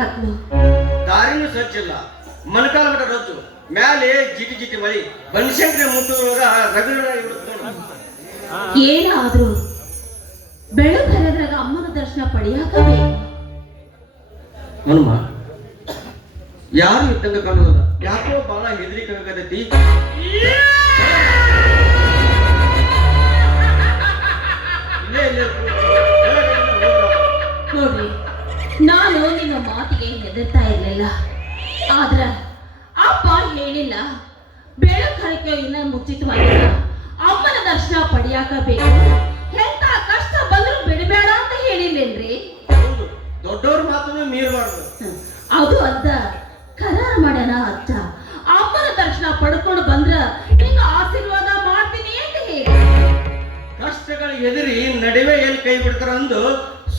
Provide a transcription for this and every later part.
ಕತ್ಲು. ದಾರಿನೂ ಸಜ್ಜಿಲ್ಲ, ಮನಕಾಲ ಮಠ ರದ್ದು, ಮ್ಯಾಲೆ ಜಿಟಿ ಜಿಟಿ ಮಳಿ, ಬನಶಂಕರಿ ಮುಟ್ಟುವಾಗ ರಗಡ ಏನಾದ್ರೂ ಬೆಳಕರದ್ರಾಗ ಅಮ್ಮನ ದರ್ಶನ ಪಡೆಯಾಕಬೇಕು. ಹನುಮ ಯಾರು ಇದ್ದಂಗ ಕಾಣೋದಲ್ಲ, ಯಾಕೋ ಬಹಳ ಹೆದರಿಕಾಗತೈತಿ. ನೋಡ್ರಿ, ನಾನು ನಿಮ್ಮ ಮಾತಿಗೆ ಹೆದರ್ತಾ ಇರ್ಲಿಲ್ಲ, ಆದ್ರ ಅಪ್ಪ ಹೇಳಿಲ್ಲ ಬೆಳಕರಿಕೆ ಇನ್ನ ಮುಚ್ಚಿತವಾಗಿಲ್ಲ, ಅಮ್ಮನ ದರ್ಶನ ಪಡೆಯಾಕಬೇಕು, ಎಂತ ಕಷ್ಟ ಬಂದ್ರು ಬಿಡಬೇಡ ಅಂತ ಹೇಳಿಲ್ಲೇನ್ರಿ. ದೊಡ್ಡವ್ರ ಮಾತನ್ನು ಮೀರಬಾರ್ದು. ಅದು ಅಂತ ಕರಾರ ಮಾಡ್ಯಾನ ಅಜ್ಜ. ಅಮ್ಮನ ದರ್ಶನ ಪಡ್ಕೊಂಡು ಬಂದ್ರ ನಿಂಗ ಆಶೀರ್ವಾದ ಮಾಡ್ತೀನಿ ಅಂತ ಹೇಳಿ. ಕಷ್ಟಗಳಿಗೆ ಎದುರಿ ನಡುವೆ ಎಲ್ಲಿ ಕೈ ಬಿಡ್ತಾರ ಅಂದು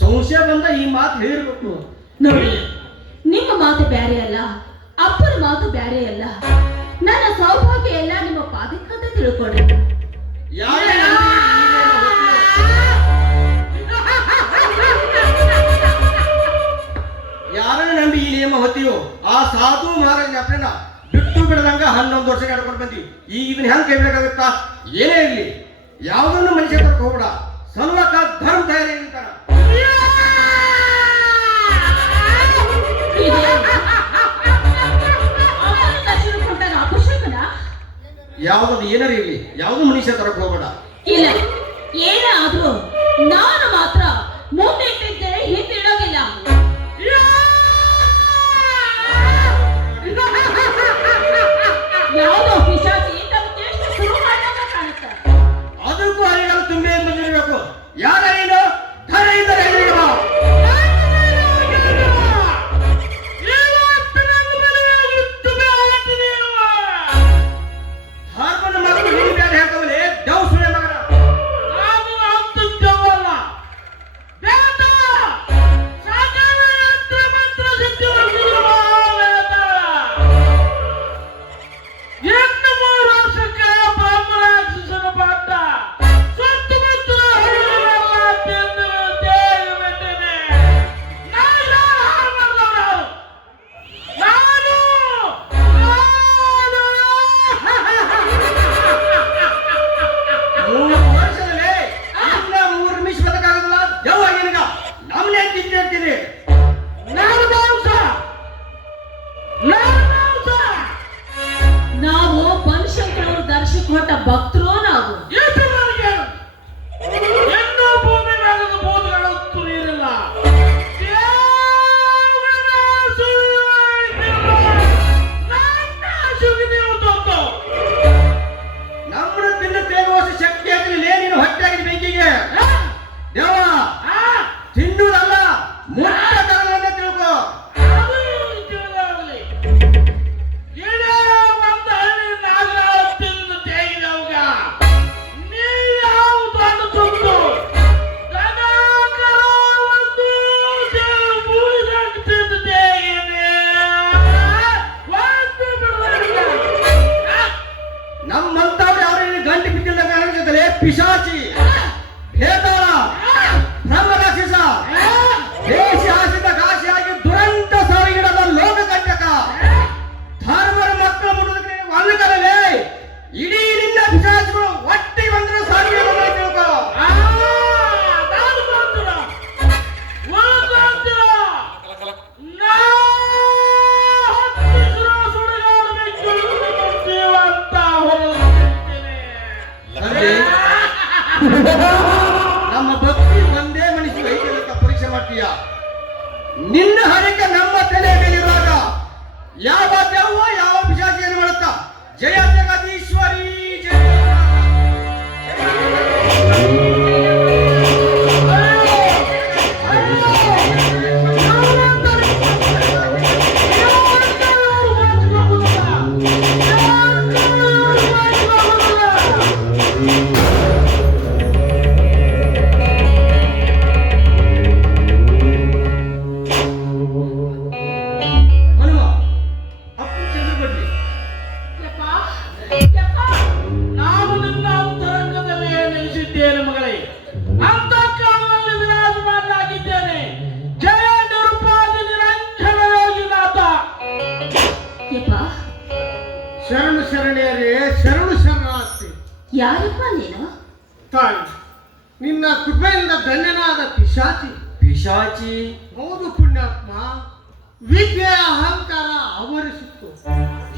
ಸಂಶಯ ಬಂದ ಈ ಮಾತು ಹೇಳಿರ್ಬೇಕು. ನೋಡಿ, ನಿಮ್ಮ ಮಾತು ಬ್ಯಾರೆ ಅಲ್ಲ, ಅಪ್ಪನ ಮಾತು ಬ್ಯಾರೆ ಅಲ್ಲ. ನನ್ನ ಸೌಭಾಗ್ಯ ಎಲ್ಲ ನಿಮ್ಮ ಪಾದಕ್ಕಂತ ತಿಳ್ಕೊಡ್ರಿ. ಯಾರನ್ನ ನಂಬಿ ಈ ನಿಯಮ ಹೊತ್ತೀವೋ ಆ ಸಾಧು ಮಹಾರಾಜನ ಅಪ್ಪನ ಬಿಟ್ಟು ಬಿಡದಂಗ 11 ವರ್ಷ ನಡ್ಕೊಂಡು ಬಂದಿ. ಈಗ ಇದನ್ನ ಹೆಂಗ್ ಕೇಳಬೇಕಾಗುತ್ತಾ? ಏನೇ ಇರ್ಲಿ, ಯಾವುದನ್ನು ಮನುಷ್ಯ ತರಕ ಹೋಗ್ಬೇಡ, ಸನ್ವಕ ಧರ್ಮ ಧೈರ್ಯ ನಿಂತಾನ. ಯಾವ್ದು ಏನಾರ ಇರ್ಲಿ, ಯಾವ್ದು ಮನುಷ್ಯ ತರಕ ಹೋಗ್ಬೇಡ. ಇಲ್ಲ, ಏನಾದ್ರೂ ನಾನು ಮಾತ್ರ ಮುಂದಿಟ್ಟಿದ್ದೆ, ಹಿಂದಿಡೋಗಿಲ್ಲ. ಯಾವುದೋ ಪಿಶಾಚಿ ಶುರು ಮಾಡಿದಾಗ ಕಾಣುತ್ತೆ. ಅದಕ್ಕೂ ಹರಿಗಳು ತುಂಬಿ ಬಂದಿರಬೇಕು. ಯಾರ ನೀನು? ಧರ ಇದ್ದರೆ ಎಲ್ಲಿರುವ? ಹಾರ್ಮೋನ್ ಮಕ್ಕಳು ನಿನ್ನ ಬ್ಯಾಡ ಹೇಳ್ತಾವಲೆ, ದೇವ್ ಸುಳ್ಳೆ ಮಗನ. ನಾವು ಬನಶಂಕರವ್ರ ದರ್ಶಕ ಹೊಟ್ಟ ಭಕ್ತರು. ನಾವು ನಮ್ಮ ತಿಂದು ತೇಗುವಷ್ಟು ಶಕ್ತಿ ಆಗಲಿಲ್ಲ ನೀನು ಹೊಟ್ಟೆಯಾಗಿ ಬೆಂಕಿಗೆ. ದೇವ ತಿನ್ನುವುದಲ್ಲ, ಮುಟ್ಟ ತಗಲನ್ನ ತಿಳ್ಕೊ. ನಮ್ಮಂತವ್ರು ಯಾರು ಗಂಟು ಬಿದ್ದಿಲ್ಲ ಕಾಣಿಸುತ್ತಲೇ, ಪಿಶಾಚಿ, ಭೇದಾಳ, ಬ್ರಹ್ಮರಾಕ್ಷಸ, ದೇಶ ಆಶಿತ ಕಾಶಿಯಾಗಿ ದುರಂತ ಸಾವಿಗಿಡದ ಲೋಕ ಕಂಟಕ, ಧರ್ಮರ ಮಕ್ಕಳ ಮುಡುದಕ್ಕೆ ಅಲ್ಲಕಲೇ. ಇಡೀ ನಿನ್ನ ಪಿಶಾಚಿಗಳು ಒಟ್ಟಿ ಬಂದ್ರೆ ಸಾವಿರ ತಿಳ್ಕೊ. ನಮ್ಮ ಭಕ್ತಿ ಒಂದೇ ಮನುಷ್ಯ ಐಕ್ಯದ ಪರೀಕ್ಷೆ ಮಾಡ್ತೀಯ. ನಿನ್ನ ಹರಿಕೆ ನಮ್ಮ ತಲೆ ಮೇಲಿರುವಾಗ ಯಾವ ದೇವ ಯಾವ ಪಿಶಾಚಿಯನ್ನು ಮಾಡುತ್ತಾ? ಜಯ ಜಗದೀಶ್ವರಿ ಜಯ. ಯಪ್ಪ, ಶರಣು ಶರಣೆಯರೇ, ಶರಣು ಶರಣಾರ್ಥಿ. ಯಾರಪ್ಪ ನೀನು? ತಾಯಿ, ನಿನ್ನ ಕೃಪೆಯಿಂದ ಧನ್ಯನಾದ ಪಿಶಾಚಿ. ಪಿಶಾಚಿ? ಹೌದು ಪುಣ್ಯಾತ್ಮ. ವಿದ್ಯೆಯ ಅಹಂಕಾರ ಆವರಿಸಿತ್ತು.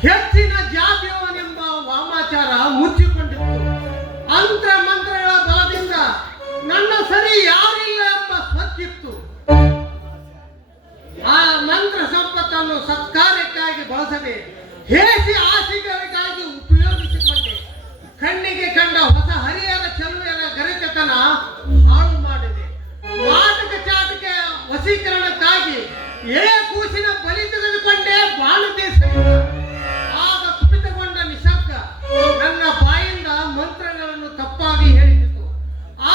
ಹೆಚ್ಚಿನ ಜಾತಿಯವನೆಂಬ ವಾಮಾಚಾರ ಮುಚ್ಚಿಕೊಂಡಿತ್ತು. ಅಂತ್ರ ಮಂತ್ರಗಳ ಬಲದಿಂದ ನನ್ನ ಸರಿ ಯಾರಿಲ್ಲ ಎಂಬ ಸ್ವಚ್ಛಿತ್ತು. ಆ ಮಂತ್ರ ಸಂಪತ್ತನ್ನು ಸತ್ಕಾರ್ಯಕ್ಕಾಗಿ ಬಳಸದೆ ಹೇಸಿ ಆಸೆಗಳಿಗಾಗಿ ಉಪಯೋಗಿಸಿಕೊಂಡೆ. ಕಣ್ಣಿಗೆ ಕಂಡ ಹೊಸ ಹರಿಹರ ಚೆಲುವೆಯರ ಗರಿಕತನ ಹಾಳು ಮಾಡಿದೆ. ಮಾಟಕ ಚಾಟಕ ವಶೀಕರಣಕ್ಕಾಗಿ ಕೂಸಿನ ಬಲಿ ತೆಗೆದುಕೊಂಡೇ ಬಾಳುದೇ ಸಹಿತ. ಆಗ ಕುಪಿತಗೊಂಡ ನಿಶಬ್ದ ನನ್ನ ಬಾಯಿಂದ ಮಂತ್ರಗಳನ್ನು ತಪ್ಪಾಗಿ ಹೇಳಿತು.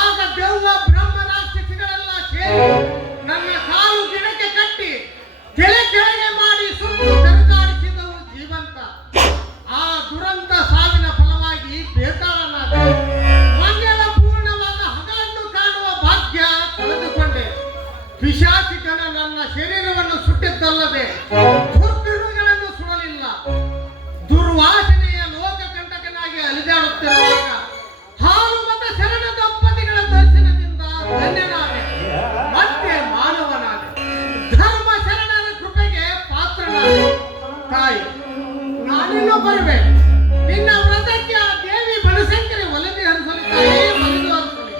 ಆಗ ದೆವ್ವ ಬ್ರಹ್ಮ ರಾಕ್ಷಸಿಗಳೆಲ್ಲ ಸೇರಿ ನನ್ನ ಕಾಲು ಗಿಡಕ್ಕೆ ಕಟ್ಟಿ ಕೆಳೆ ಕೆಳಗೆ ಮಾಡಿ ಸುಟ್ಟು ಕರೆದಾಡಿಸಿದವು ಜೀವಂತ. ಆ ದುರಂತ ಸಾವಿನ ಫಲವಾಗಿ ಬೇತಾಳನಾದ. ಮಂಗಲ ಪೂರ್ಣವಾದ ಹಗಲನ್ನು ಕಾಣುವ ಭಾಗ್ಯ ಕಳೆದುಕೊಂಡೆ. ಪಿಶಾಚಿಕನ ನನ್ನ ಶರೀರವನ್ನು ಸುಟ್ಟಿದ್ದಲ್ಲದೆ ದುರ್ಗುಣಗಳನ್ನು ಸುಡಲಿಲ್ಲ. ದುರ್ವಾಸನೆಯ ಲೋಕಕಂಟಕನಾಗಿ ಅಲಿದಾಡುತ್ತಿರುವಾಗ ಹಾಲು ಮತ ಶರಣ ದಂಪತಿಗಳ ದರ್ಶನದಿಂದ ಧನ್ಯನಾದೆ. ಮತ್ತೆ ಮಾನವನಾದೆ. ಧರ್ಮ ಶರಣರ ಕೃಪೆಗೆ ಪಾತ್ರನಾದೆ. ತಾಯಿ, ನಾನಿನ್ನೂ ಬರುವೆ. ನಿನ್ನ ವ್ರತಕ್ಕೆ ಆ ದೇವಿ ಬನಶಂಕರಿ ಒಲದಿ ಹರಿಸಲಿ. ತಾಯಿ, ಒಲಿದು ಹರಿಸಲಿ.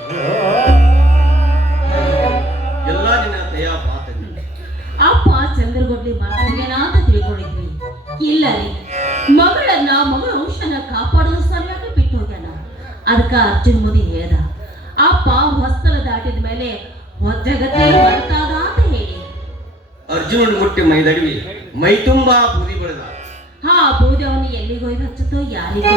ಎಲ್ಲ ನಿನ್ನ ದಯಾ ಪಾತನೆ. ಅಪ್ಪ ಚಂದ್ರಗೊಡ್ಲಿ ಮಾಡ್ತಾನೇನ ಅಂತ ತಿಳ್ಕೊಂಡಿದ್ವಿ. ಇಲ್ಲ ರೀ, ಮಗಳ ವಂಶನ ಕಾಪಾಡೋದು ಸರಿಯಾಗಿ ಬಿಟ್ಟು ಹೋಗ್ಯಾನ. ಅದಕ್ಕ ಅರ್ಜುನ್ ಮೋದಿ ಹೇಳ್ದ, ಅಪ್ಪ ಹೊಸ್ತಲ ದಾಟಿದ ಮೇಲೆ ಜಗತ್ತೇ ಬರ್ತಾದ ಅಂತ ಹೇಳಿ. ಅರ್ಜುನನ್ ಮುಟ್ಟಿ ಮೈದಡಿವಿ ಮೈ ತುಂಬಾ ಬೂದಿ ಬೆಳೆದ. ಹಾ, ಬೂದಿ ಅವನು ಎಲ್ಲಿಗೆ ಹೋಗಿ ಹಚ್ಚುತ್ತೋ ಯಾರಿಗೂ.